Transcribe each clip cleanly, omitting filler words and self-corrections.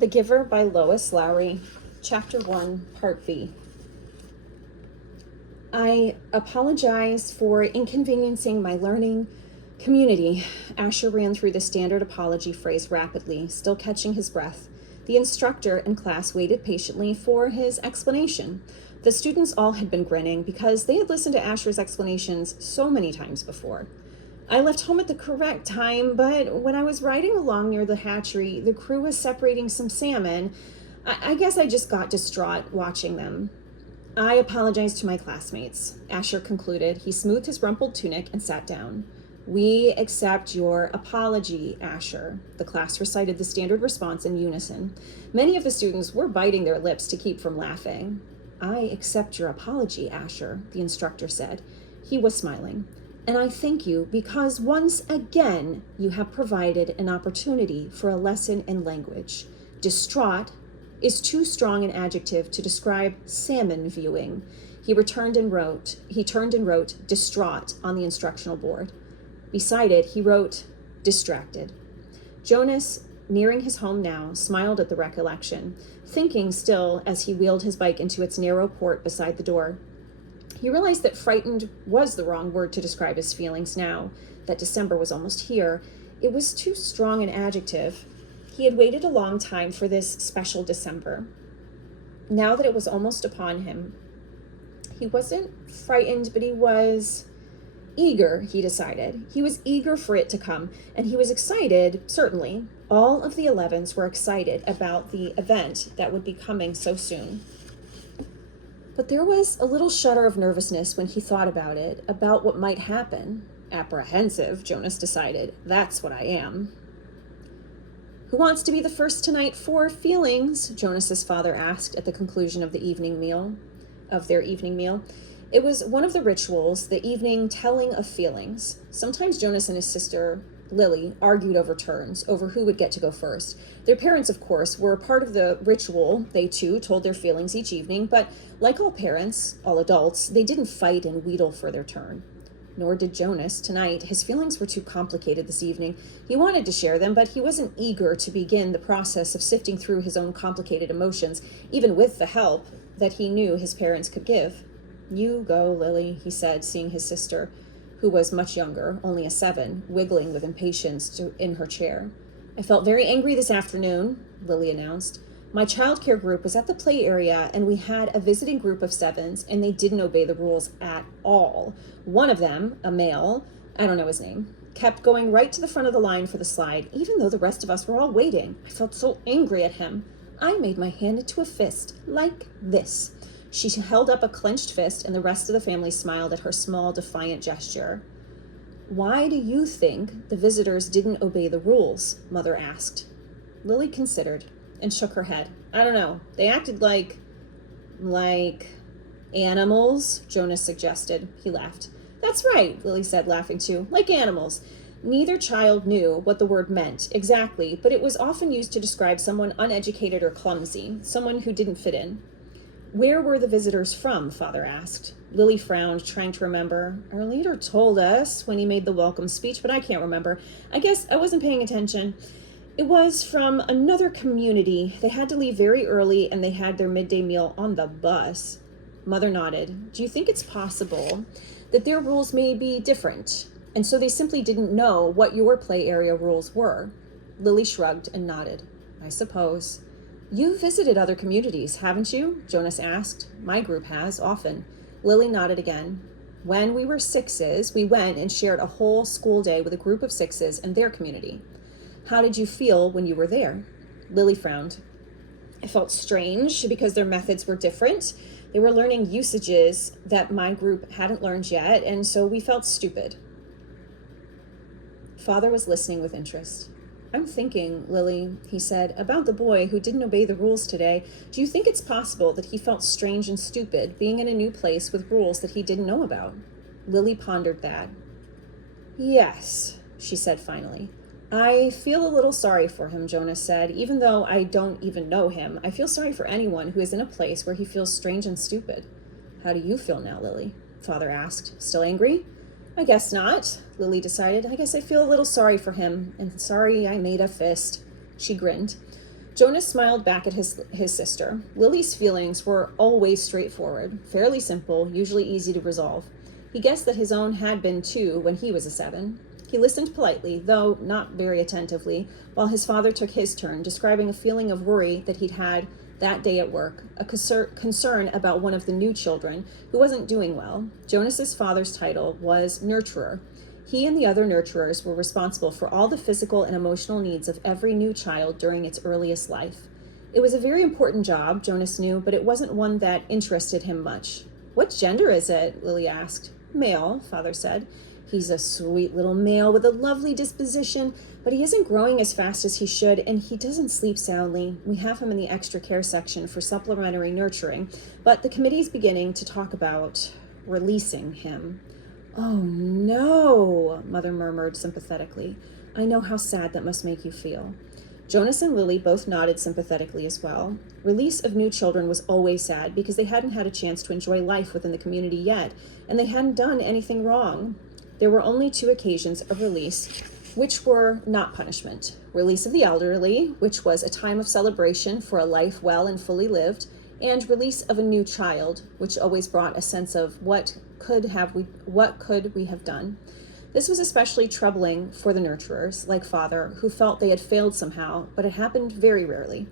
The Giver by Lois Lowry, Chapter 1, Part V. I apologize for inconveniencing my learning community. Asher ran through the standard apology phrase rapidly, still catching his breath. The instructor and class waited patiently for his explanation. The students all had been grinning because they had listened to Asher's explanations so many times before. I left home at the correct time, but when I was riding along near the hatchery, the crew was separating some salmon. I guess I just got distraught watching them. I apologize to my classmates, Asher concluded. He smoothed his rumpled tunic and sat down. We accept your apology, Asher. The class recited the standard response in unison. Many of the students were biting their lips to keep from laughing. I accept your apology, Asher, the instructor said. He was smiling. And I thank you because once again you have provided an opportunity for a lesson in language. Distraught is too strong an adjective to describe salmon viewing. He turned and wrote distraught on the instructional board. Beside it, he wrote distracted. Jonas, nearing his home now, smiled at the recollection, thinking still as he wheeled his bike into its narrow port beside the door. He realized that frightened was the wrong word to describe his feelings now that December was almost here. It was too strong an adjective. He had waited a long time for this special December. Now that it was almost upon him, he wasn't frightened, but he was eager, he decided. He was eager for it to come, and he was excited, certainly. All of the 11s were excited about the event that would be coming so soon. But there was a little shudder of nervousness when he thought about it, about what might happen. Apprehensive, Jonas decided. That's what I am. Who wants to be the first tonight for feelings? Jonas's father asked at the conclusion of their evening meal. It was one of the rituals, the evening telling of feelings. Sometimes Jonas and his sister Lily argued over turns, over who would get to go first. Their parents, of course, were a part of the ritual. They, too, told their feelings each evening, but like all parents, all adults, they didn't fight and wheedle for their turn. Nor did Jonas tonight. His feelings were too complicated this evening. He wanted to share them, but he wasn't eager to begin the process of sifting through his own complicated emotions, even with the help that he knew his parents could give. You go, Lily, he said, seeing his sister, who was much younger, only a 7, wiggling with impatience in her chair. I felt very angry this afternoon, Lily announced. My childcare group was at the play area, and we had a visiting group of 7s, and they didn't obey the rules at all. One of them, a male, I don't know his name, kept going right to the front of the line for the slide, even though the rest of us were all waiting. I felt so angry at him. I made my hand into a fist, like this. She held up a clenched fist, and the rest of the family smiled at her small, defiant gesture. Why do you think the visitors didn't obey the rules? Mother asked. Lily considered and shook her head. I don't know. They acted like animals, Jonas suggested. He laughed. That's right, Lily said, laughing too. Like animals. Neither child knew what the word meant exactly, but it was often used to describe someone uneducated or clumsy, someone who didn't fit in. Where were the visitors from? Father asked. Lily frowned, trying to remember. Our leader told us when he made the welcome speech, but I can't remember. I guess I wasn't paying attention. It was from another community. They had to leave very early, and they had their midday meal on the bus. Mother nodded. Do you think it's possible that their rules may be different, and so they simply didn't know what your play area rules were? Lily shrugged and nodded. I suppose. You've visited other communities, haven't you? Jonas asked. My group has, often. Lily nodded again. When we were 6s, we went and shared a whole school day with a group of 6s and their community. How did you feel when you were there? Lily frowned. I felt strange because their methods were different. They were learning usages that my group hadn't learned yet, and so we felt stupid. Father was listening with interest. I'm thinking, Lily, he said, about the boy who didn't obey the rules today. Do you think it's possible that he felt strange and stupid being in a new place with rules that he didn't know about? Lily pondered that. Yes, she said finally. I feel a little sorry for him, Jonas said. Even though I don't even know him, I feel sorry for anyone who is in a place where he feels strange and stupid. How do you feel now, Lily? Father asked. Still angry? I guess not, Lily decided. I guess I feel a little sorry for him, and sorry I made a fist. She grinned. Jonas smiled back at his sister. Lily's feelings were always straightforward, fairly simple, usually easy to resolve. He guessed that his own had been too when he was a 7. He listened politely, though not very attentively, while his father took his turn, describing a feeling of worry that he'd had that day at work, a concern about one of the new children who wasn't doing well. Jonas's father's title was nurturer. He and the other nurturers were responsible for all the physical and emotional needs of every new child during its earliest life. It was a very important job, Jonas knew, but it wasn't one that interested him much. "What gender is it?" Lily asked. "Male," Father said. "He's a sweet little male with a lovely disposition, but he isn't growing as fast as he should, and he doesn't sleep soundly. We have him in the extra care section for supplementary nurturing, but the committee's beginning to talk about releasing him." "Oh, no," Mother murmured sympathetically. "I know how sad that must make you feel." Jonas and Lily both nodded sympathetically as well. Release of new children was always sad because they hadn't had a chance to enjoy life within the community yet, and they hadn't done anything wrong. There were only 2 occasions of release, which were not punishment. Release of the elderly, which was a time of celebration for a life well and fully lived, and release of a new child, which always brought a sense of what could we have done. This was especially troubling for the nurturers, like Father, who felt they had failed somehow, but it happened very rarely.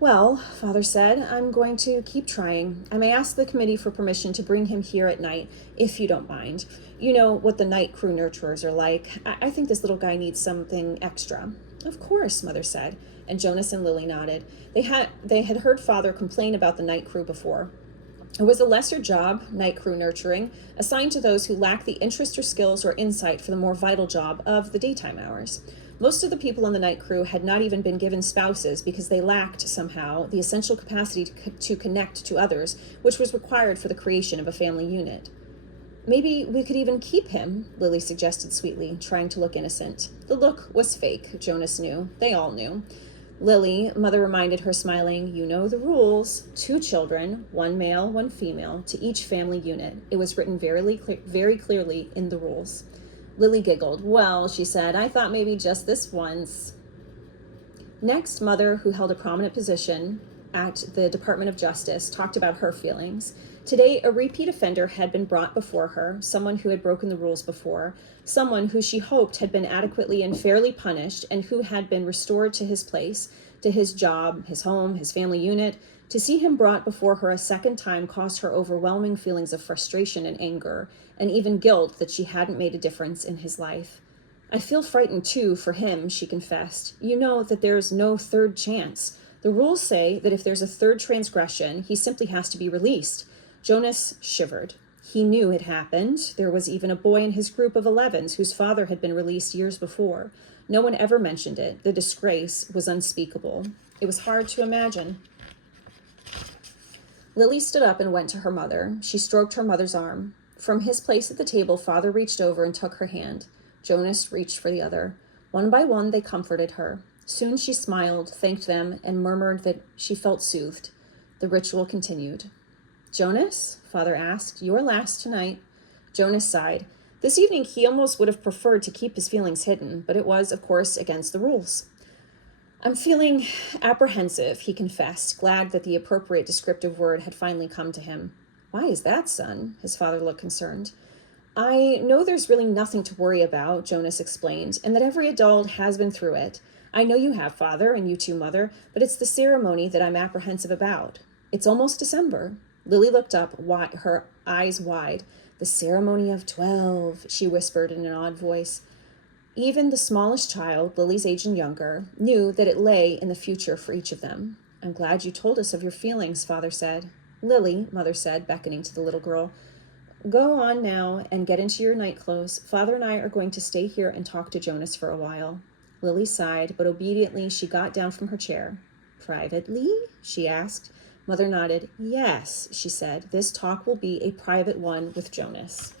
"Well," Father said, "I'm going to keep trying. I may ask the committee for permission to bring him here at night, if you don't mind. You know what the night crew nurturers are like. I think this little guy needs something extra." "Of course," Mother said, and Jonas and Lily nodded. They had heard Father complain about the night crew before. It was a lesser job, night crew nurturing, assigned to those who lacked the interest or skills or insight for the more vital job of the daytime hours. Most of the people on the night crew had not even been given spouses because they lacked, somehow, the essential capacity to connect to others, which was required for the creation of a family unit. "Maybe we could even keep him," Lily suggested sweetly, trying to look innocent. The look was fake, Jonas knew. They all knew. "Lily," Mother reminded her, smiling, "you know the rules. 2 children, 1 male, 1 female, to each family unit. It was written very clearly in the rules." Lily giggled. "Well," she said, "I thought maybe just this once." Next, Mother, who held a prominent position at the Department of Justice, talked about her feelings. Today, a repeat offender had been brought before her, someone who had broken the rules before, someone who she hoped had been adequately and fairly punished and who had been restored to his place, to his job, his home, his family unit. To see him brought before her a second time caused her overwhelming feelings of frustration and anger, and even guilt that she hadn't made a difference in his life. "I feel frightened too for him," she confessed. "You know that there's no 3rd chance. The rules say that if there's a 3rd transgression, he simply has to be released." Jonas shivered. He knew it happened. There was even a boy in his group of 11s whose father had been released years before. No one ever mentioned it. The disgrace was unspeakable. It was hard to imagine. Lily stood up and went to her mother. She stroked her mother's arm. From his place at the table, Father reached over and took her hand. Jonas reached for the other. One by one, they comforted her. Soon she smiled, thanked them, and murmured that she felt soothed. The ritual continued. "Jonas?" Father asked. "You're last tonight." Jonas sighed. This evening he almost would have preferred to keep his feelings hidden, but it was, of course, against the rules. "I'm feeling apprehensive," he confessed, glad that the appropriate descriptive word had finally come to him. "Why is that, son?" His father looked concerned. "I know there's really nothing to worry about," Jonas explained, "and that every adult has been through it. I know you have, Father, and you too, Mother, but it's the ceremony that I'm apprehensive about. It's almost December." Lily looked up, her eyes wide. "The ceremony of 12, she whispered in an odd voice. Even the smallest child, Lily's age and younger, knew that it lay in the future for each of them. "I'm glad you told us of your feelings," Father said. "Lily," Mother said, beckoning to the little girl, "go on now and get into your night clothes. Father and I are going to stay here and talk to Jonas for a while." Lily sighed, but obediently she got down from her chair. "Privately?" she asked. Mother nodded. "Yes," she said. "This talk will be a private one with Jonas."